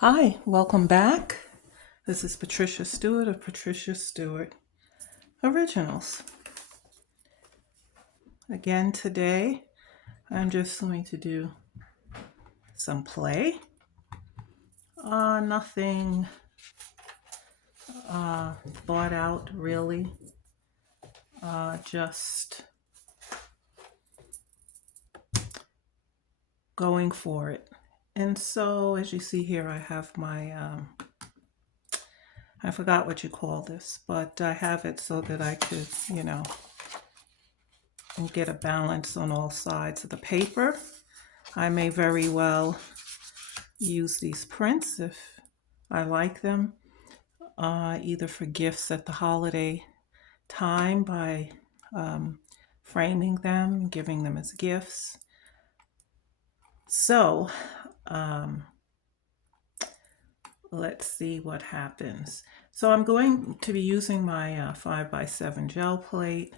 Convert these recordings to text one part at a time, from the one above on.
Hi, welcome back. This is Patricia Stuart of Patricia Stuart Originals. Again today, I'm just going to do some play. Nothing thought out really. Just going for it. And so, as you see here, I have my I forgot what you call this, but I have it so that I could, and get a balance on all sides of the paper. I may very well use these prints if I like them, either for gifts at the holiday time by framing them, giving them as gifts. So let's see what happens. So I'm going to be using my 5x7 gel plate,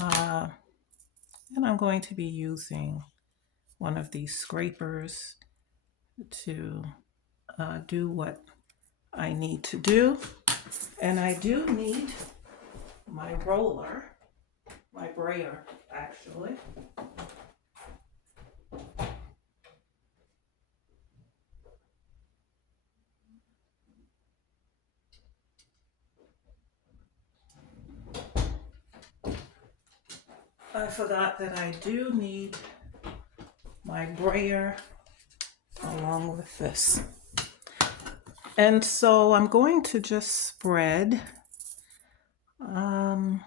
and I'm going to be using one of these scrapers to do what I need to do. And I do need my roller, my brayer actually. I forgot that I do need my brayer along with this. And so I'm going to just spread. I'm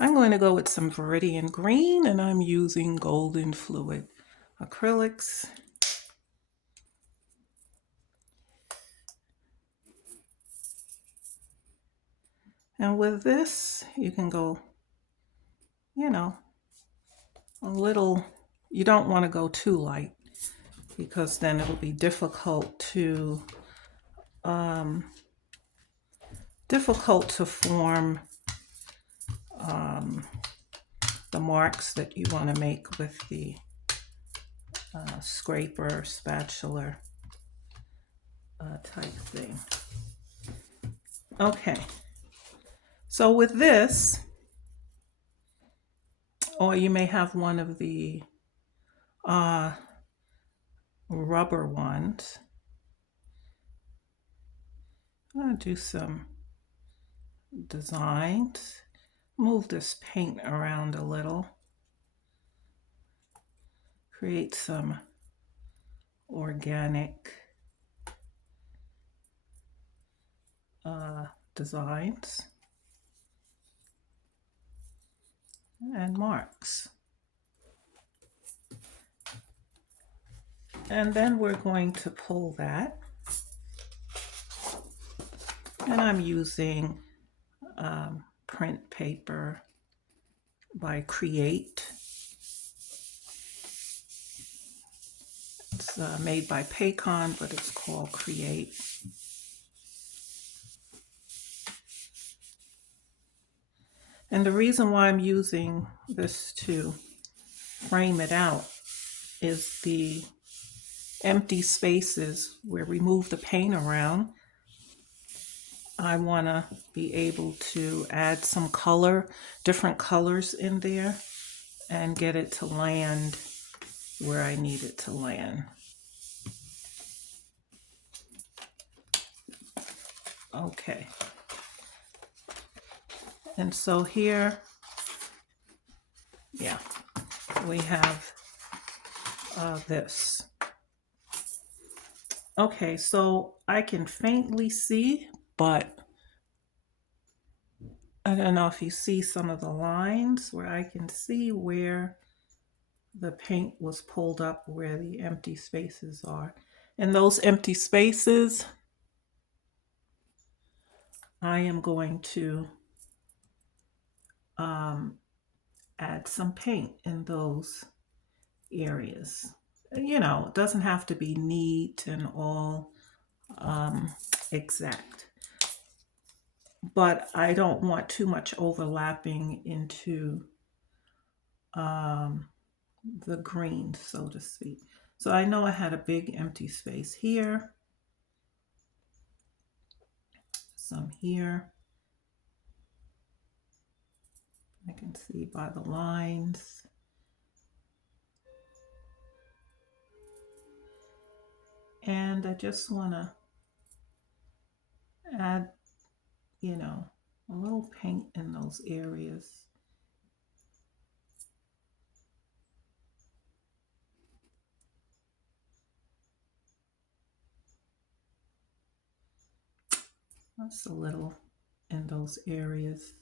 going to go with some Viridian Green, and I'm using Golden Fluid Acrylics. And with this, you can go, a little, you don't want to go too light because then it'll be difficult to form the marks that you want to make with the scraper, spatula type thing. Okay, so with this, or you may have one of the rubber ones. I'm going to do some designs. Move this paint around a little. Create some organic designs and marks. And then we're going to pull that. And I'm using print paper by Create. It's made by Paycon, but it's called Create. And the reason why I'm using this to frame it out is the empty spaces where we move the paint around. I want to be able to add some color, different colors in there, and get it to land where I need it to land. Okay. And so here, we have this. Okay, so I can faintly see, but I don't know if you see some of the lines where I can see where the paint was pulled up, where the empty spaces are. And those empty spaces, I am going to add some paint in those areas. It doesn't have to be neat and all exact, but I don't want too much overlapping into the green, so to speak. So I know I had a big empty space here, some here. I can see by the lines. And I just want to add, you know, a little paint in those areas. That's a little in those areas.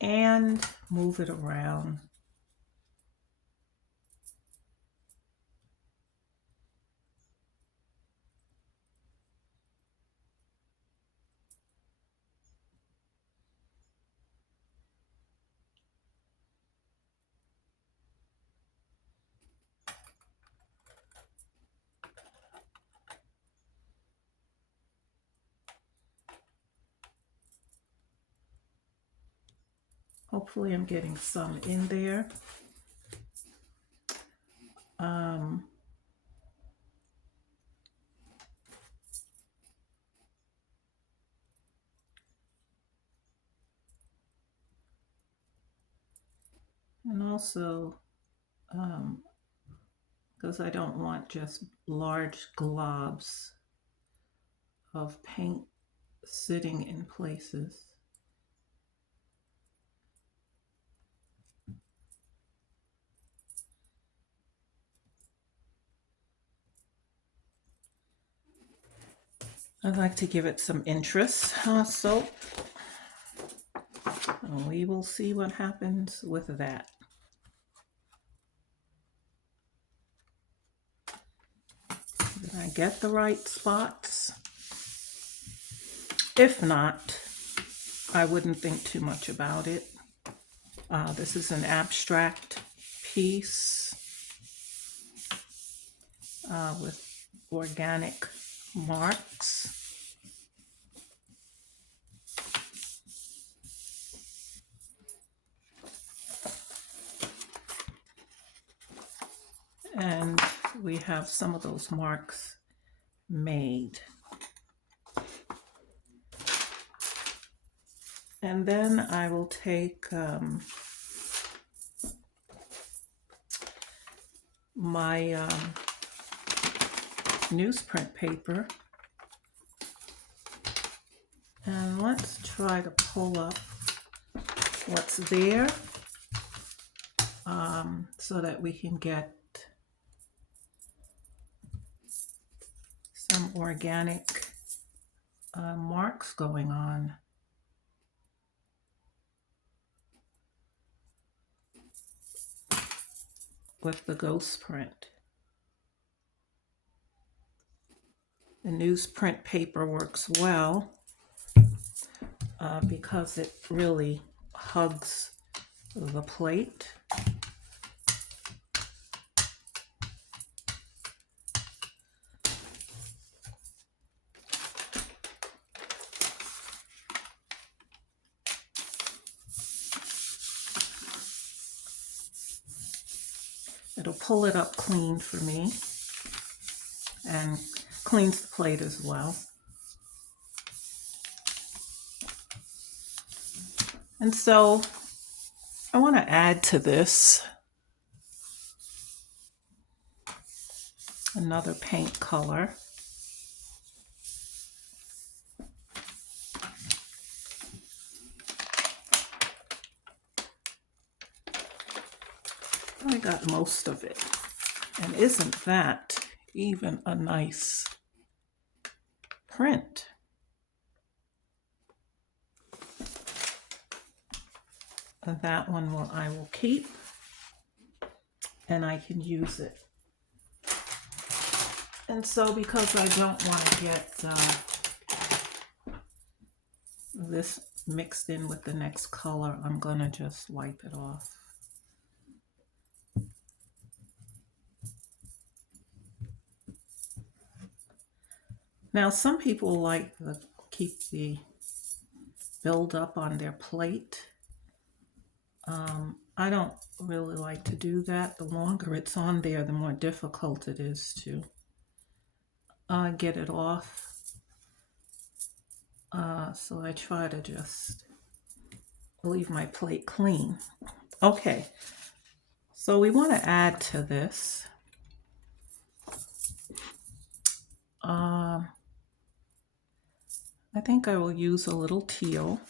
And move it around. Hopefully I'm getting some in there. And also, because I don't want just large globs of paint sitting in places. I'd like to give it some interest, so we will see what happens with that. Did I get the right spots? If not, I wouldn't think too much about it. This is an abstract piece with organic marks. And we have some of those marks made. And then I will take my newsprint paper, and let's try to pull up what's there so that we can get some organic marks going on. With the ghost print. The newsprint paper works well because it really hugs the plate. It'll pull it up clean for me and cleans the plate as well. And so I want to add to this another paint color. I got most of it. And isn't that even a nice print? And that one I will keep, and I can use it. And so because I don't want to get this mixed in with the next color, I'm going to just wipe it off. Now, some people like the keep the buildup on their plate. I don't really like to do that. The longer it's on there, the more difficult it is to get it off. So I try to just leave my plate clean. Okay, so we want to add to this. I think I will use a little teal.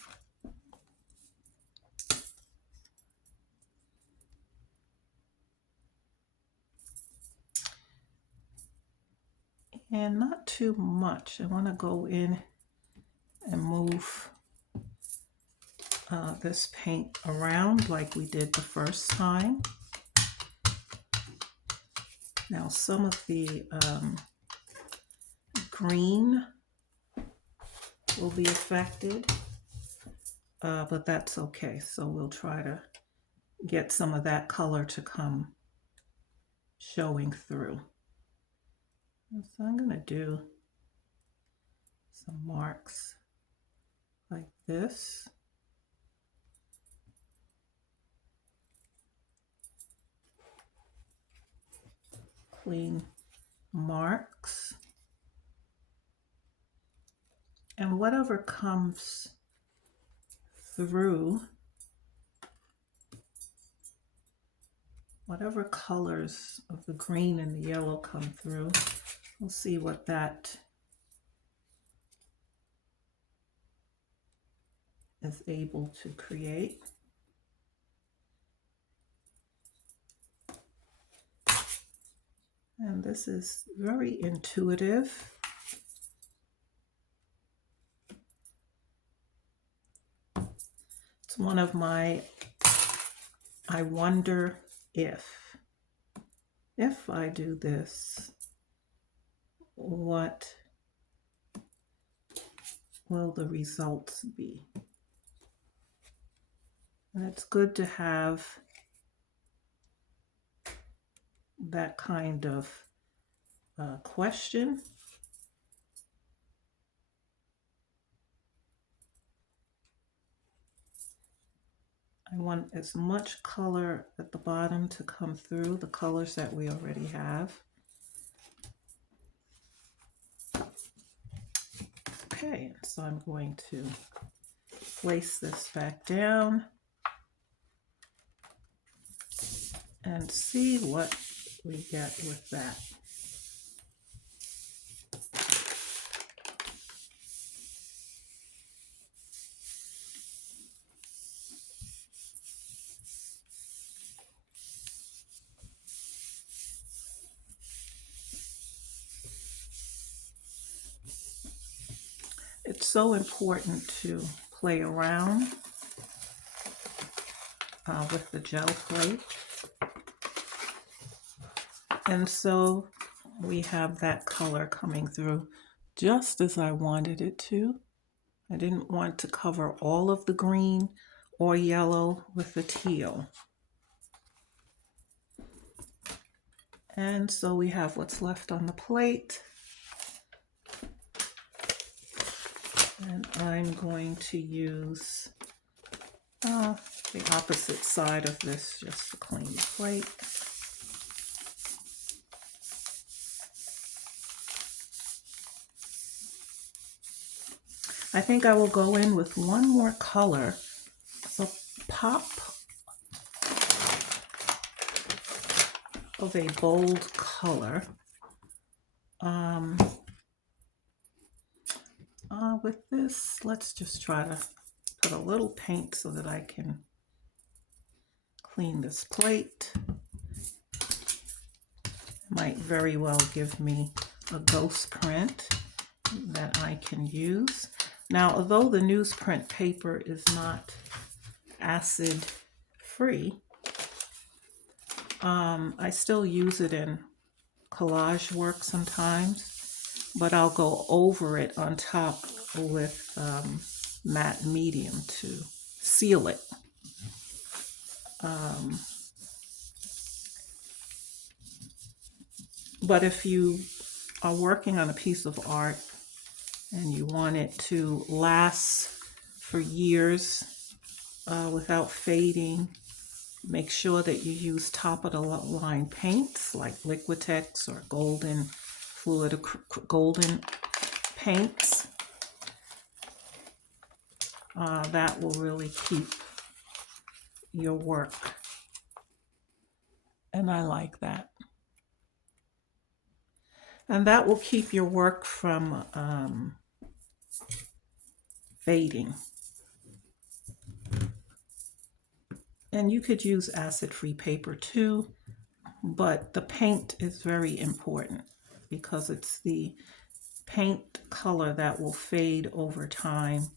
And not too much. I want to go in and move this paint around like we did the first time. Now some of the green will be affected, but that's okay. So we'll try to get some of that color to come showing through. So I'm going to do some marks like this. Clean marks. And whatever comes through, whatever colors of the green and the yellow come through, we'll see what that is able to create. And this is very intuitive. It's one of my, I wonder if I do this, what will the results be? And it's good to have that kind of question. I want as much color at the bottom to come through, the colors that we already have. Okay, so I'm going to place this back down and see what we get with that. It's so important to play around with the gel plate. And so we have that color coming through just as I wanted it to. I didn't want to cover all of the green or yellow with the teal. And so we have what's left on the plate. And I'm going to use the opposite side of this just to clean the plate. I think I will go in with one more color, a pop of a bold color. With this, let's just try to put a little paint so that I can clean this plate. Might very well give me a ghost print that I can use. Now, although the newsprint paper is not acid free, I still use it in collage work sometimes, but I'll go over it on top with matte medium to seal it. But if you are working on a piece of art and you want it to last for years without fading, make sure that you use top of the line paints like Liquitex or golden paints. That will really keep your work, and I like that. And that will keep your work from fading. And you could use acid-free paper too, but the paint is very important because it's the paint color that will fade over time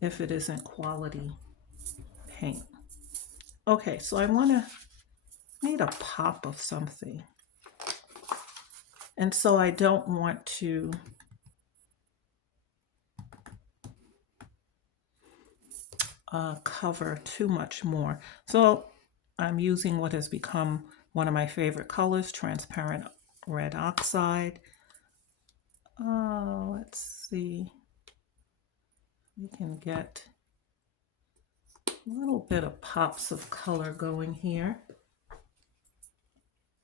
if it isn't quality paint. Okay, so I need a pop of something. And so I don't want to cover too much more. So I'm using what has become one of my favorite colors, transparent red oxide. Let's see. We can get a little bit of pops of color going here.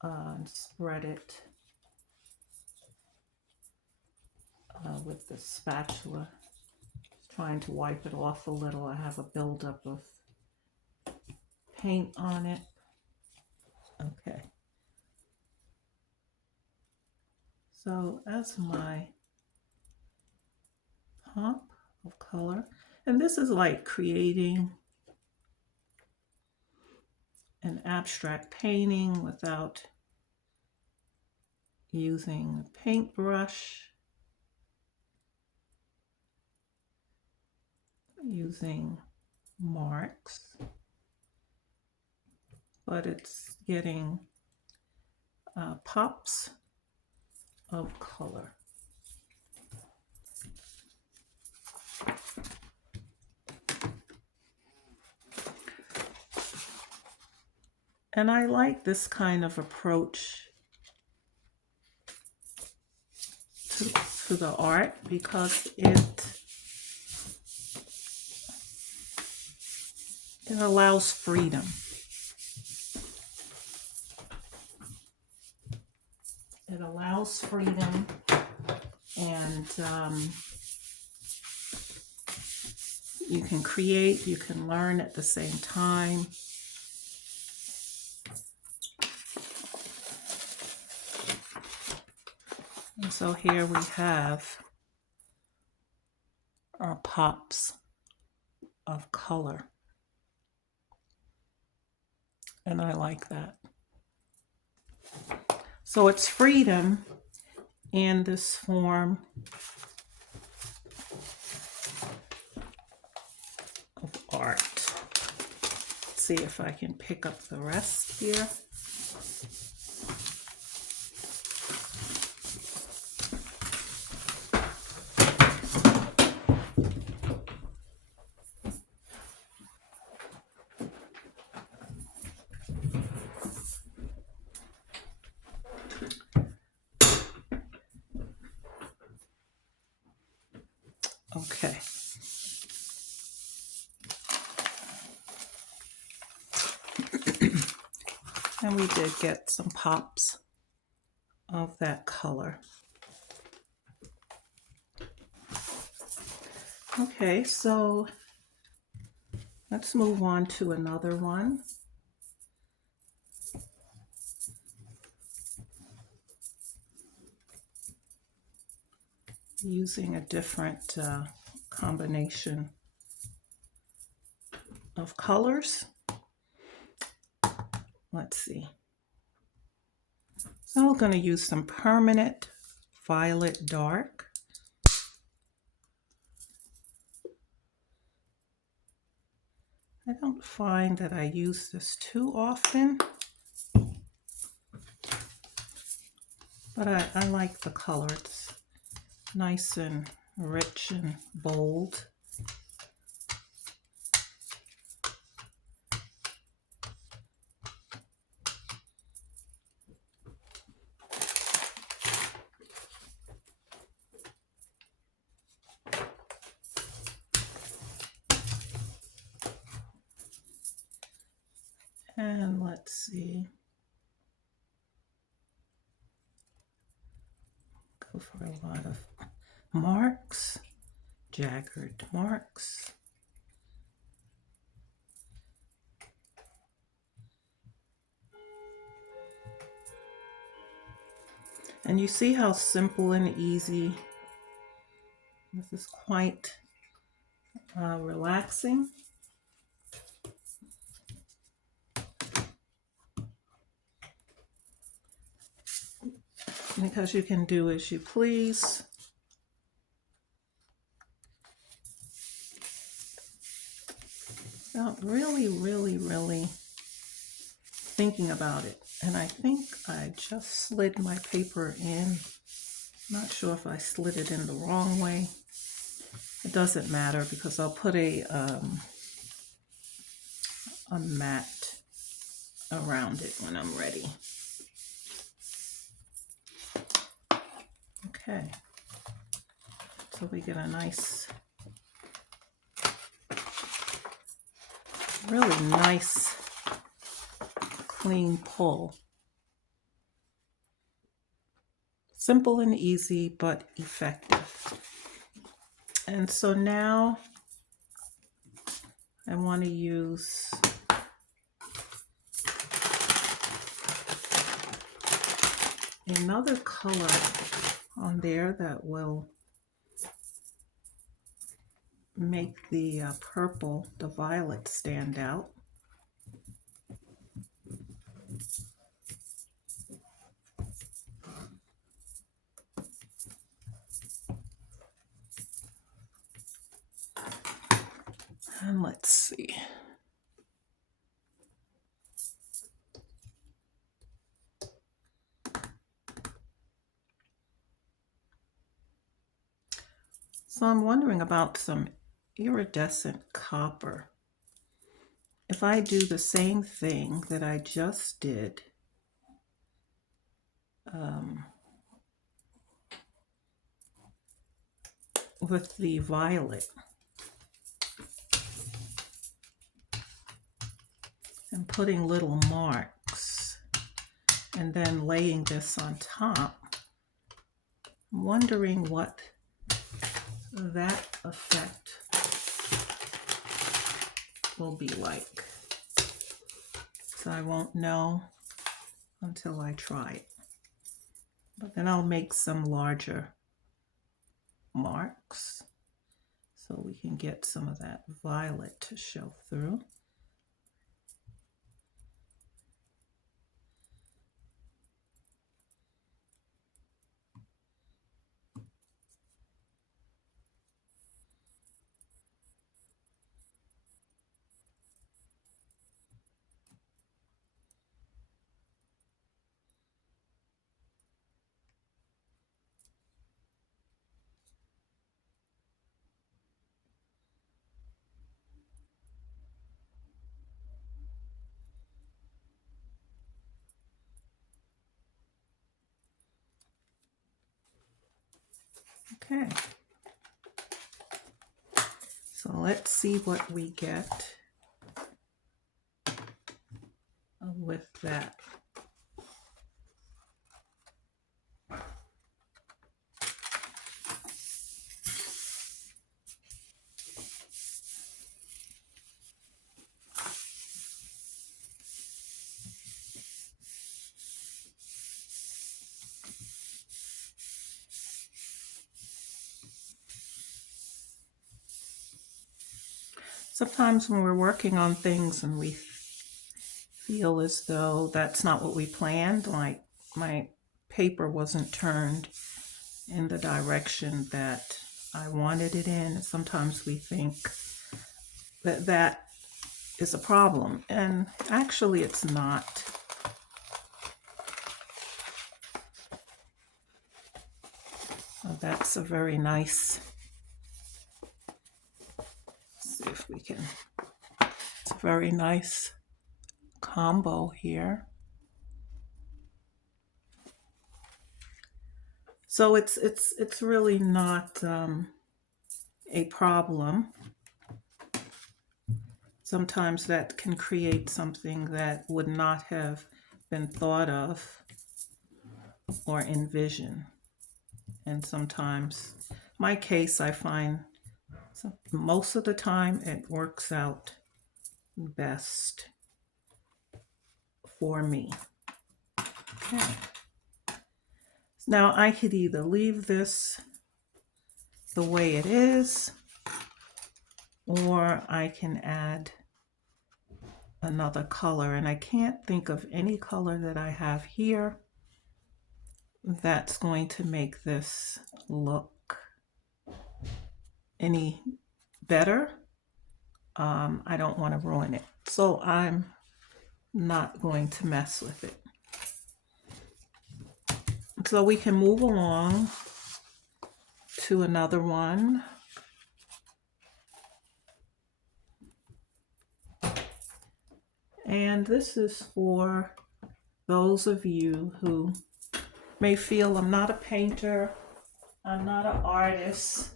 And spread it with the spatula. Trying to wipe it off a little. I have a buildup of paint on it. Okay. So as my pop of color, and this is like creating an abstract painting without using a paintbrush, using marks, but it's getting pops of color. And I like this kind of approach to the art because it allows freedom. It allows freedom, and you can create, you can learn at the same time. And so here we have our pops of color. And I like that. So it's freedom in this form of art. Let's see if I can pick up the rest here. Okay. And we did get some pops of that color. Okay, so let's move on to another one. Using a different combination of colors. Let's see. So I'm going to use some permanent violet dark. I don't find that I use this too often, but I like the color. It's nice and rich and bold. And let's see, go for a lot of marks, jagged marks. And you see how simple and easy this is, quite relaxing. Because you can do as you please. Without really thinking about it. And I think I just slid my paper in. Not sure if I slid it in the wrong way. It doesn't matter because I'll put a mat around it when I'm ready. Okay, so we get a nice, really nice, clean pull. Simple and easy, but effective. And so now I want to use another color on there that will make the purple, the violet, stand out. And let's see. So I'm wondering about some iridescent copper. If I do the same thing that I just did, with the violet, and putting little marks and then laying this on top, I'm wondering what that effect will be like. So I won't know until I try it. But then I'll make some larger marks so we can get some of that violet to show through. Okay, so let's see what we get with that. Sometimes when we're working on things and we feel as though that's not what we planned, like my paper wasn't turned in the direction that I wanted it in, sometimes we think that that is a problem, and actually it's not. So that's a very nice, let's see if we can, it's a very nice combo here. So it's really not a problem. sometimes that can create something that would not have been thought of or envisioned. And sometimes, my case, I find most of the time it works out best for me. Okay. Now I could either leave this the way it is, or I can add another color, and I can't think of any color that I have here that's going to make this look any better. I don't want to ruin it, so I'm not going to mess with it. So we can move along to another one. And this is for those of you who may feel, I'm not a painter, I'm not an artist,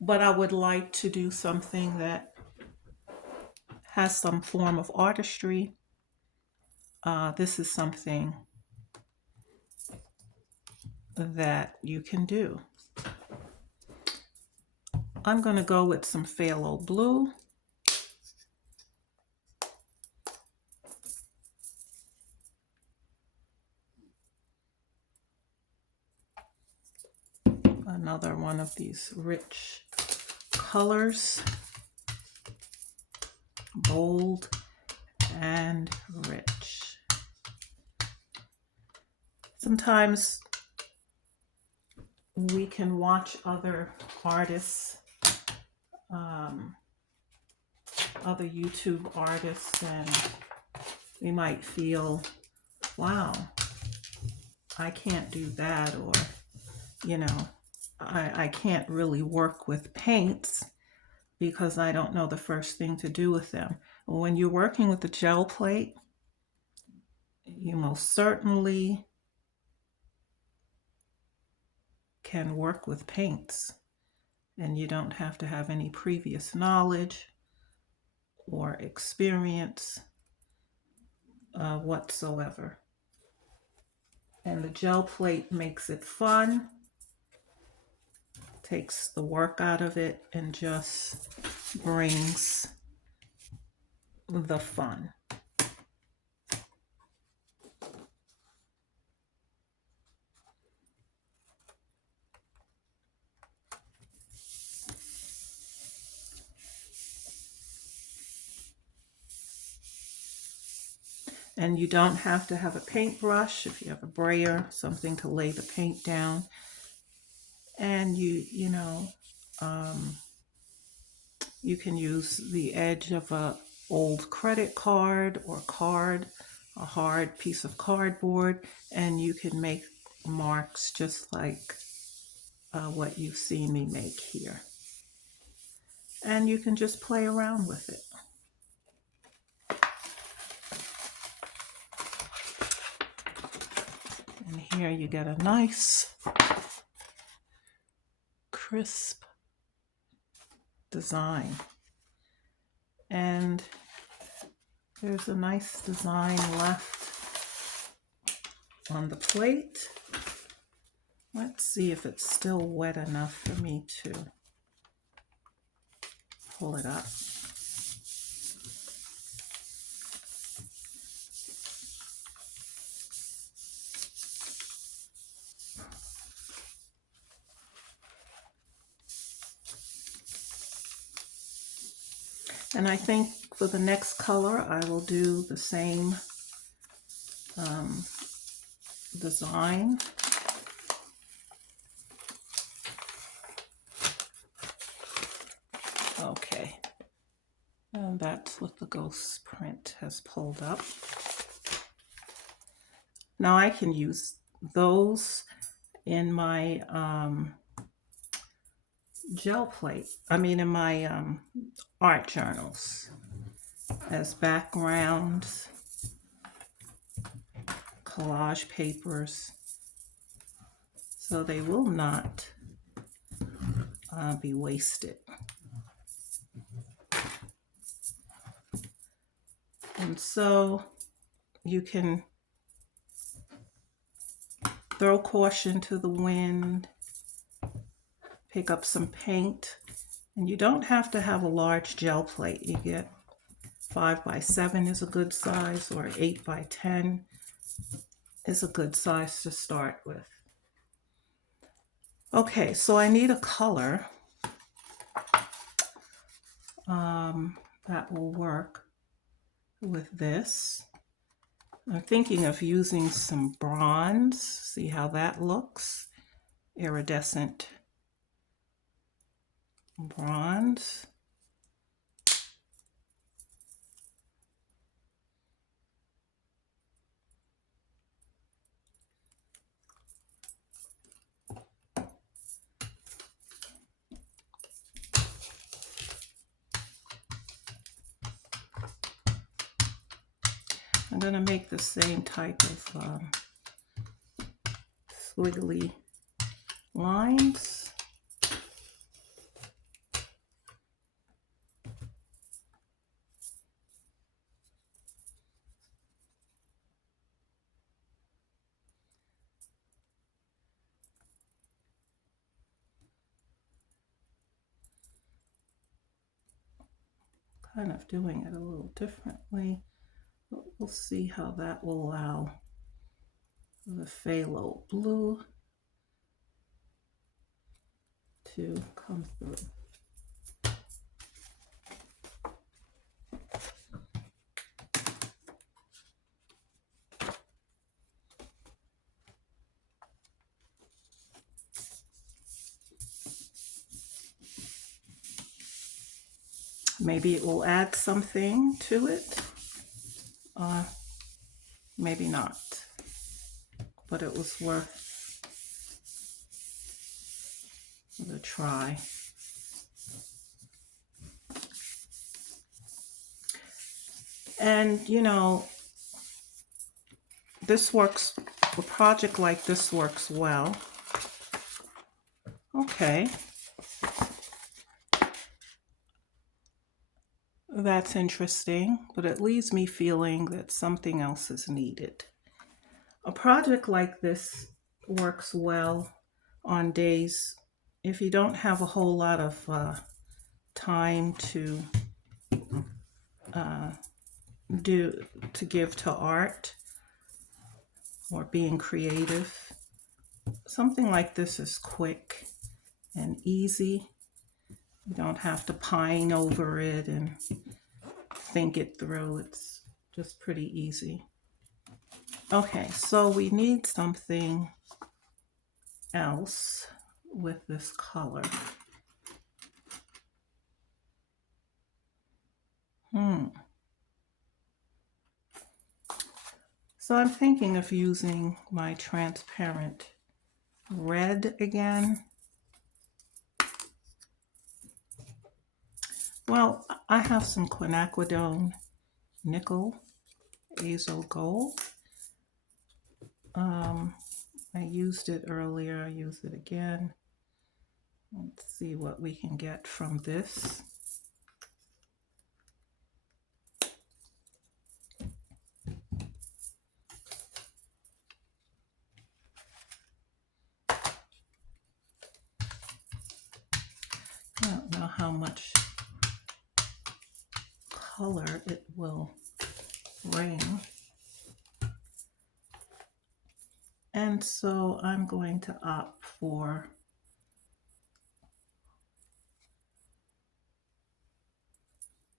but I would like to do something that has some form of artistry. This is something that you can do. I'm going to go with some phthalo blue. Another one of these rich colors, bold and rich. Sometimes we can watch other artists, other YouTube artists, and we might feel, wow, I can't do that, or, you know, I can't really work with paints because I don't know the first thing to do with them. When you're working with the gel plate, you most certainly can work with paints, and you don't have to have any previous knowledge or experience whatsoever. And the gel plate makes it fun, takes the work out of it, and just brings the fun. And you don't have to have a paintbrush if you have a brayer, something to lay the paint down. And you can use the edge of a old credit card or a hard piece of cardboard, and you can make marks just like what you've seen me make here. And you can just play around with it. And here you get a nice, crisp design. And there's a nice design left on the plate. Let's see if it's still wet enough for me to pull it up. And I think for the next color, I will do the same design. Okay, and that's what the ghost print has pulled up. Now I can use those in my gel plate, in my art journals as backgrounds, collage papers, so they will not be wasted. And so you can throw caution to the wind, pick up some paint, and you don't have to have a large gel plate. You get 5 by 7 is a good size, or 8 by 10 is a good size to start with. Okay, so I need a color that will work with this. I'm thinking of using some bronze. See how that looks? Iridescent bronze. I'm going to make the same type of squiggly lines. Kind of doing it a little differently, but we'll see how that will allow the phthalo blue to come through. Maybe it will add something to it, maybe not, but it was worth the try. And you know, this works, a project like this works well. Okay. That's interesting, but it leaves me feeling that something else is needed. A project like this works well on days if you don't have a whole lot of time to give to art or being creative. Something like this is quick and easy. You don't have to pine over it and think it through. It's just pretty easy. Okay, so we need something else with this color. So I'm thinking of using my transparent red again. Well, I have some quinacridone nickel azo gold. I used it earlier, I use it again. Let's see what we can get from this. I don't know how much color it will bring. And so I'm going to opt for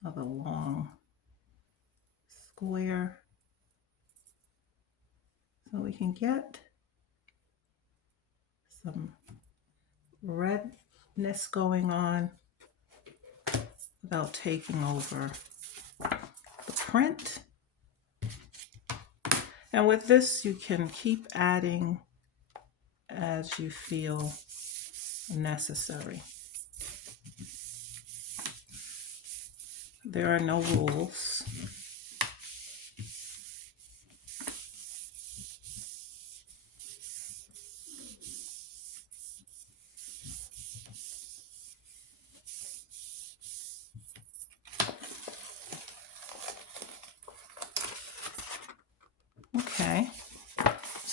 the long square so we can get some redness going on without taking over the print. And with this, you can keep adding as you feel necessary. There are no rules.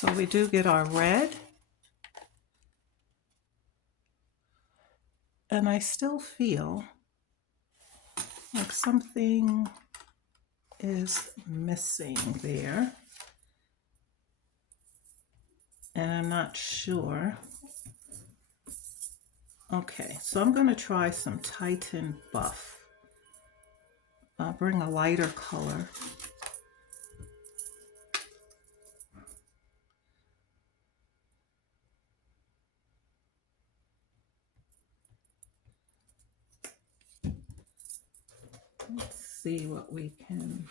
So we do get our red. And I still feel like something is missing there. And I'm not sure. Okay, so I'm going to try some Titan Buff. I'll bring a lighter color. Let's see what we can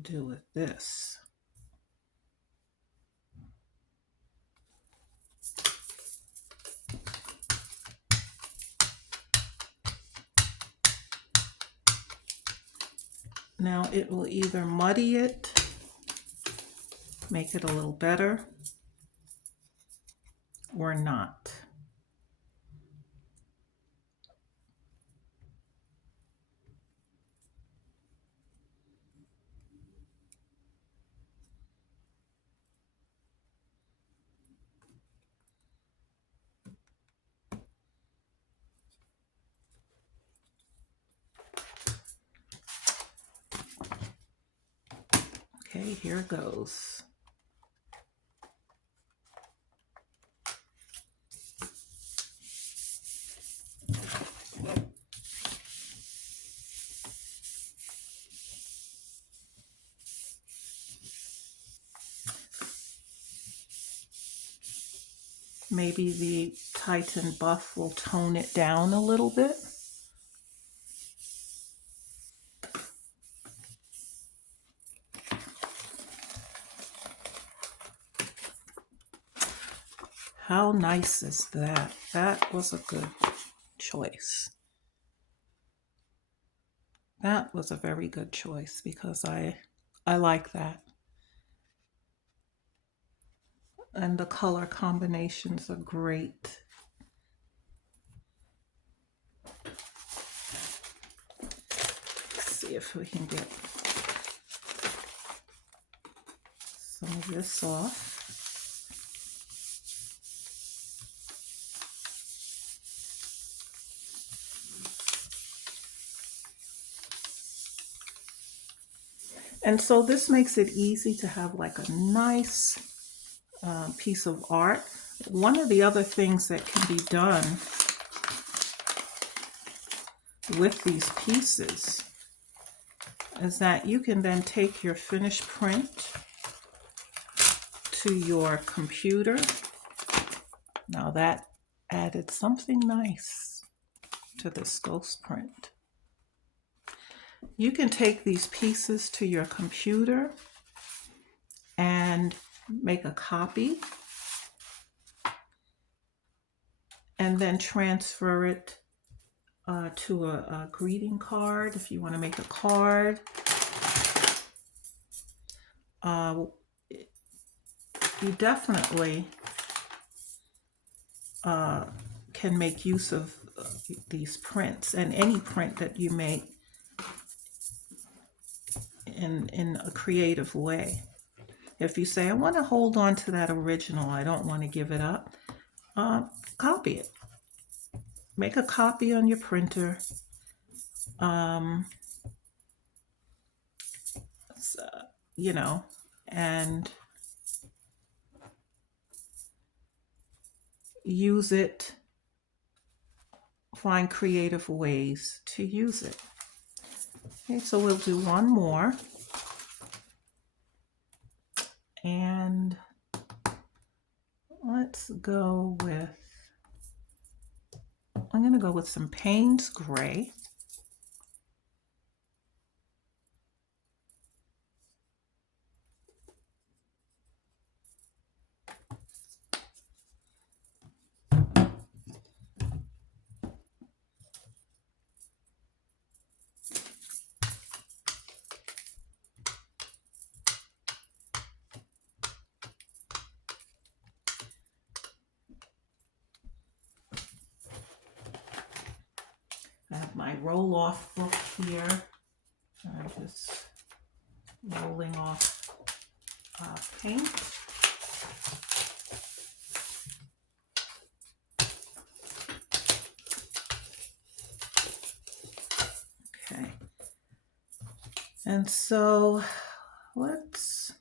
do with this. Now it will either muddy it, make it a little better, or not. Okay, here goes. Maybe the Titan Buff will tone it down a little bit. How nice is that? That was a good choice. That was a very good choice because I like that. And the color combinations are great. Let's see if we can get some of this off. And so this makes it easy to have like a nice piece of art. One of the other things that can be done with these pieces is that you can then take your finished print to your computer. Now that added something nice to this ghost print. You can take these pieces to your computer and make a copy and then transfer it to a greeting card if you want to make a card. You definitely can make use of these prints and any print that you make in a creative way. If you say, I want to hold on to that original, I don't want to give it up, copy it. Make a copy on your printer. You know, and use it, find creative ways to use it. Okay, so we'll do one more. And let's go with, I'm going to go with some Payne's Gray. I have my roll-off book here. I'm just rolling off paint. Okay. And so let's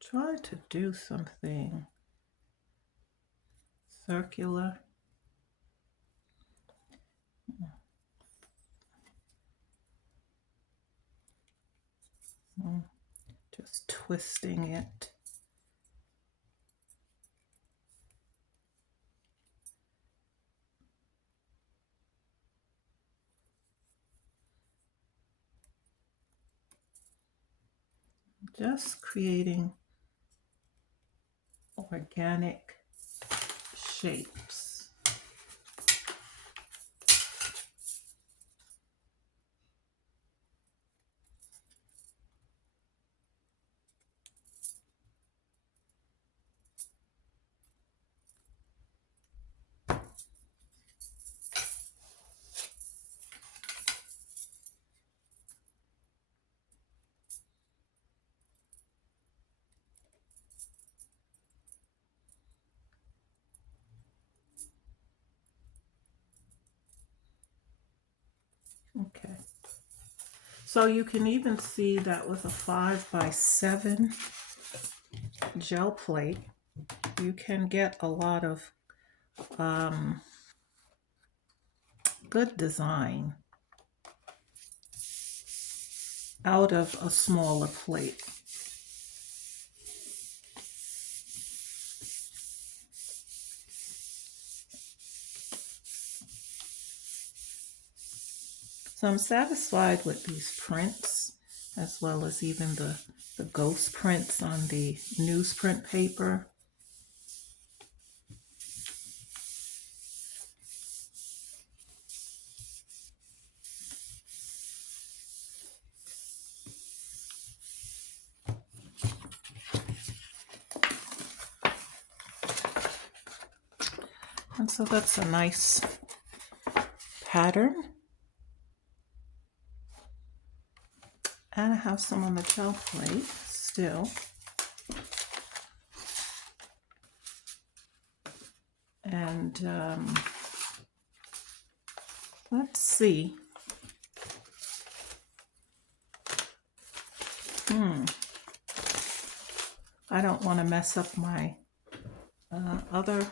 try to do something circular. Just twisting it. Just creating organic shapes. Okay. So you can even see that with a 5x7 gel plate, you can get a lot of good design out of a smaller plate. So I'm satisfied with these prints, as well as even the ghost prints on the newsprint paper. And so that's a nice pattern. And I have some on the gel plate still. And let's see. I don't want to mess up my other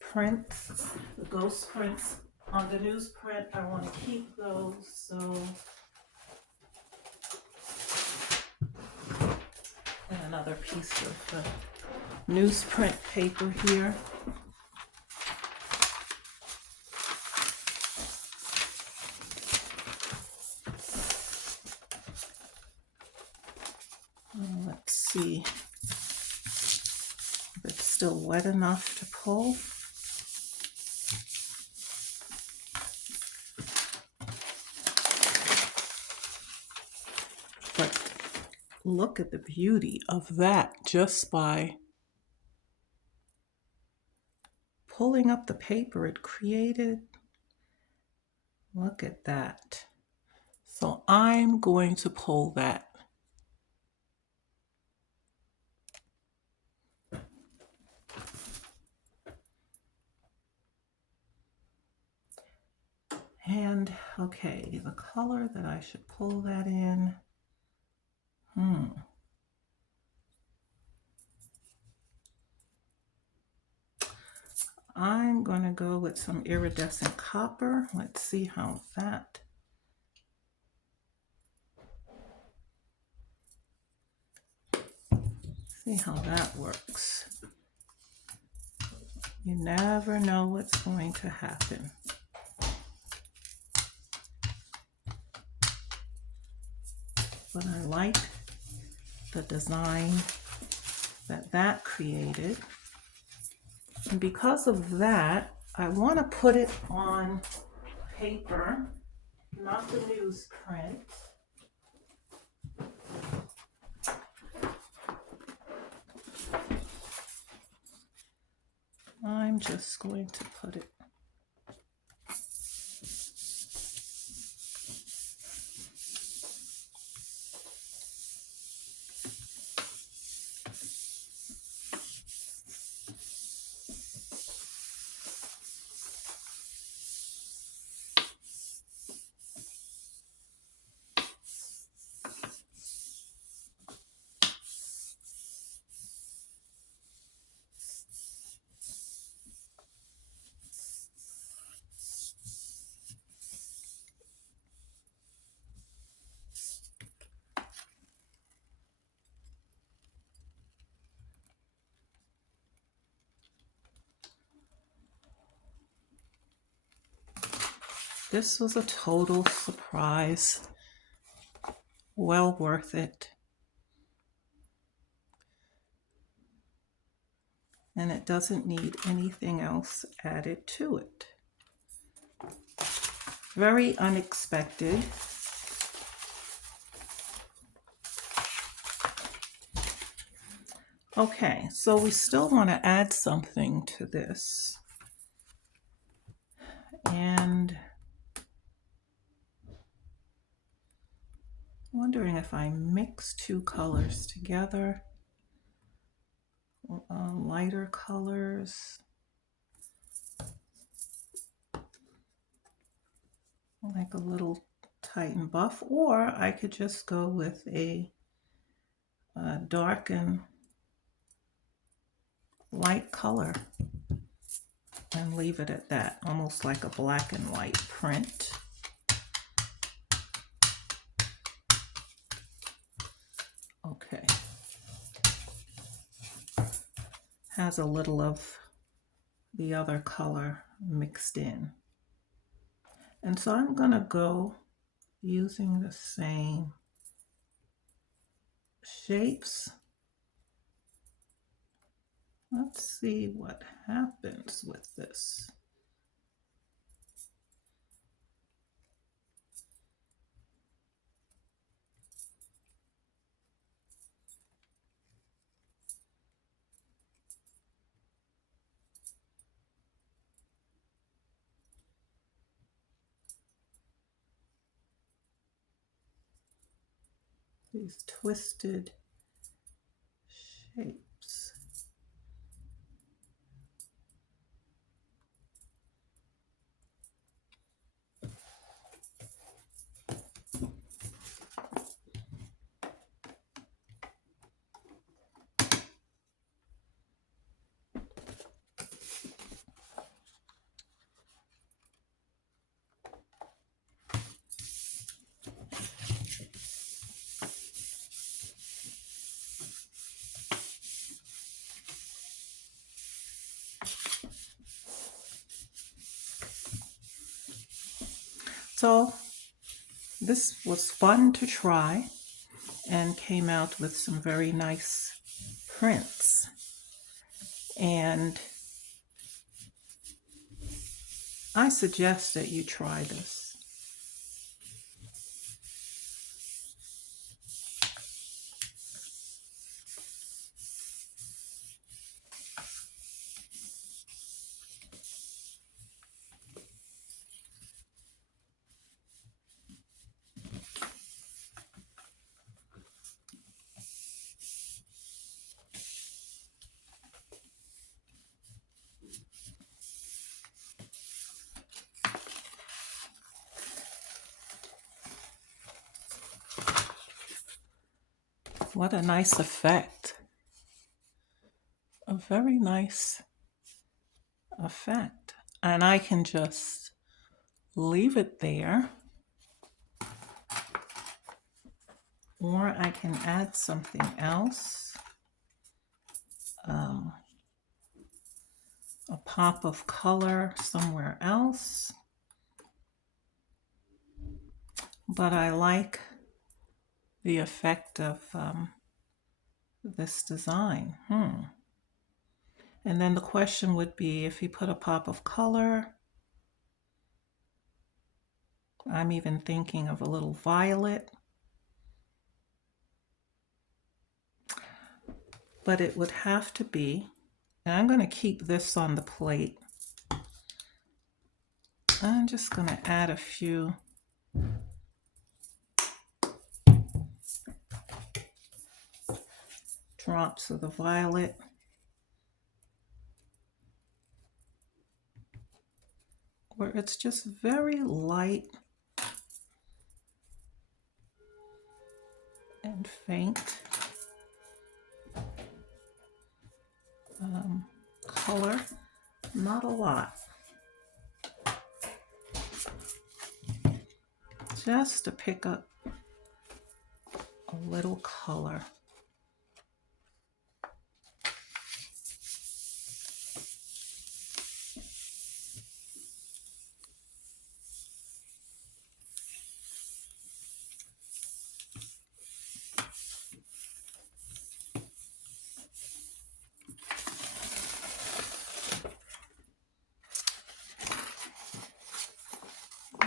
prints, the ghost prints on the newsprint. I want to keep those, so. And another piece of newsprint paper here. Let's see if it's still wet enough to pull. But look at the beauty of that just by pulling up the paper it created. Look at that. So I'm going to pull that. And okay, the color that I should pull that in. I'm going to go with some iridescent copper. Let's see how that. See how that works. You never know what's going to happen. But I like the design that created. And because of that, I want to put it on paper, not the newsprint. I'm just going to put it This was a total surprise. Well worth it. And it doesn't need anything else added to it. Very unexpected. Okay, so we still want to add something to this. And I'm wondering if I mix two colors together, lighter colors, like a little Titan buff, or I could just go with a dark and light color and leave it at that, almost like a black and white print. Okay. Has a little of the other color mixed in. And so I'm going to go using the same shapes. Let's see what happens with this. These twisted shapes. So this was fun to try and came out with some very nice prints. And I suggest that you try this. What a nice effect. A very nice effect. And I can just leave it there, or I can add something else. A pop of color somewhere else. But I like the effect of this design. And then the question would be, if you put a pop of color, I'm even thinking of a little violet, but it would have to be, and I'm going to keep this on the plate. I'm just going to add a few drops of the violet. Where it's just very light and faint color, not a lot. Just to pick up a little color.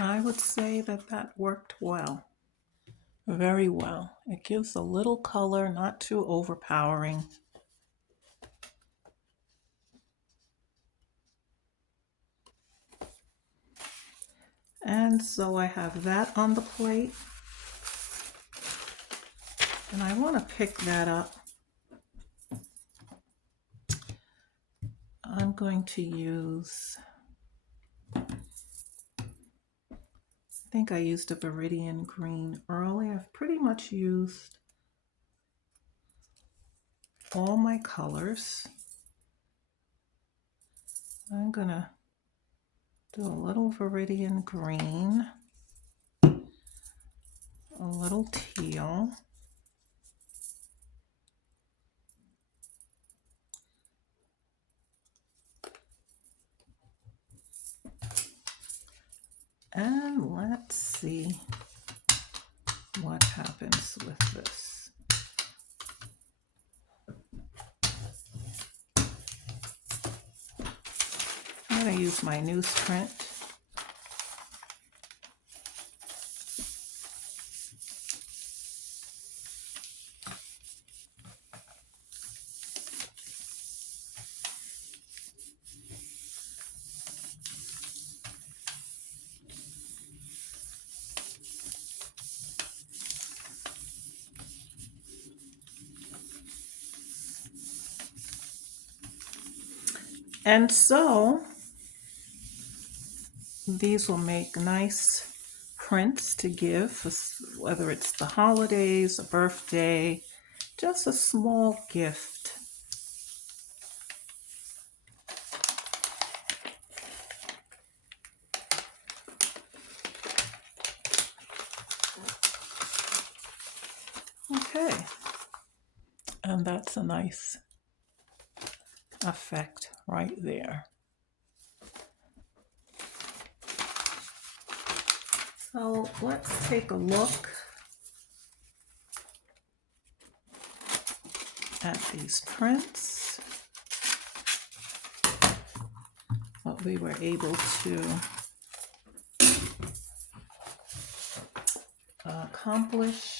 I would say that that worked well, very well. It gives a little color, not too overpowering. And so I have that on the plate. And I want to pick that up. I'm going to use, I think I used a Viridian green earlier. I've pretty much used all my colors. I'm gonna do a little Viridian green, a little teal, and let's see what happens with this. I'm going to use my newsprint. And so these will make nice prints to give, whether it's the holidays, a birthday, just a small gift. Okay, and that's a nice effect right there. So let's take a look at these prints, what we were able to accomplish.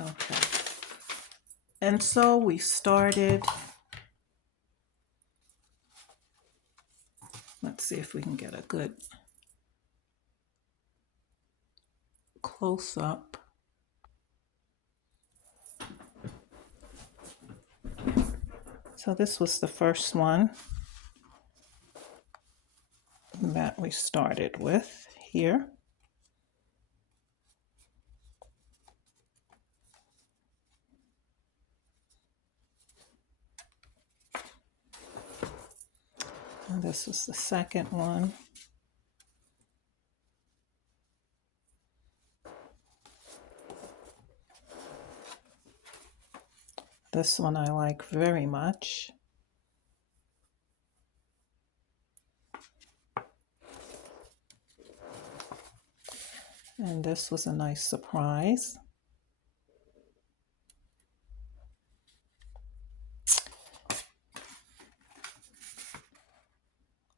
Okay, and so we started. Let's see if we can get a good close-up. So this was the first one that we started with here. And this was the second one. This one I like very much. And this was a nice surprise.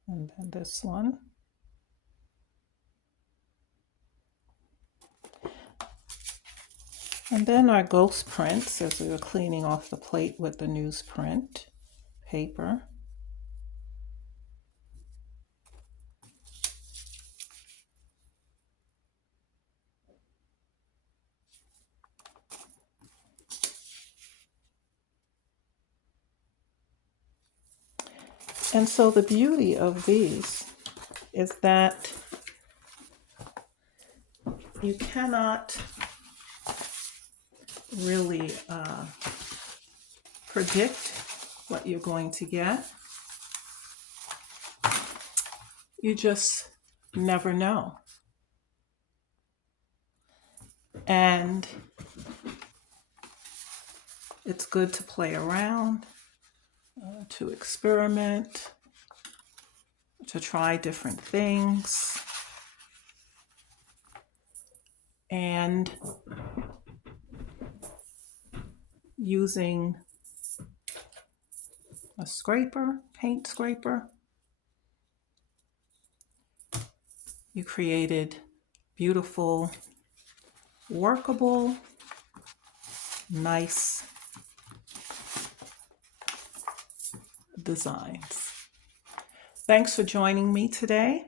And then this one. And then our ghost prints, as we were cleaning off the plate with the newsprint paper. And so the beauty of these is that you cannot really predict what you're going to get. You just never know. And It's good to play around, to experiment, to try different things. And using a scraper, paint scraper, you created beautiful, workable, nice designs. Thanks for joining me today.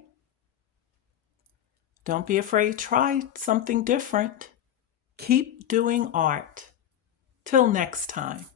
Don't be afraid, try something different. Keep doing art. Till next time.